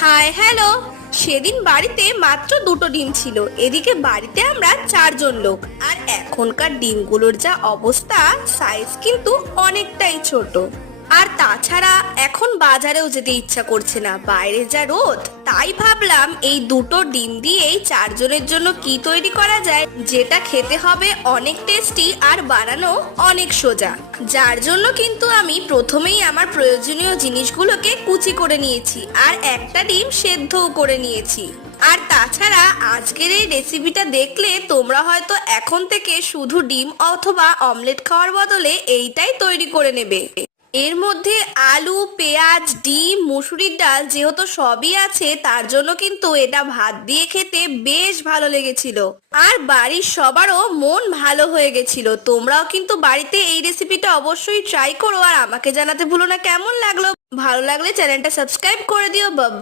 Hi hello. সেদিন বাড়িতে মাত্র দুটো ডিম ছিল, এদিকে বাড়িতে আমরা চারজন লোক, আর এখনকার ডিমগুলোর যা অবস্থা, সাইজ কিন্তু অনেকটাই ছোট। আর তাছাড়া এখন বাজারেও যেতে ইচ্ছা করছে না, বাইরে যা রোদ। তাই ভাবলাম এই দুটো ডিম দিয়েই চারজনের জন্য কি তৈরি করা যায়, যেটা খেতে হবে অনেক টেস্টি আর বানানো অনেক সোজা। যার জন্য কিন্তু আমি প্রথমেই আমার প্রয়োজনীয় জিনিসগুলোকে কুচি করে নিয়েছি আর একটা ডিম সেদ্ধও করে নিয়েছি। আর তাছাড়া আজকের এই রেসিপিটা দেখলে তোমরা হয়তো এখন থেকে শুধু ডিম অথবা অমলেট খাওয়ার বদলে এইটাই তৈরি করে নেবে। এর মধ্যে আলু, পেঁয়াজ, ডিম, মুসুরির ডাল যেহেতু সবই আছে, তার জন্য কিন্তু এটা ভাত দিয়ে খেতে বেশ ভালো লেগেছিল। আর বাড়ির সবারও মন ভালো হয়ে গেছিল। তোমরাও কিন্তু বাড়িতে এই রেসিপিটা অবশ্যই ট্রাই করো আর আমাকে জানাতে ভুলো না কেমন লাগলো। ভালো লাগলে চ্যানেলটা সাবস্ক্রাইব করে দিও। বাবা।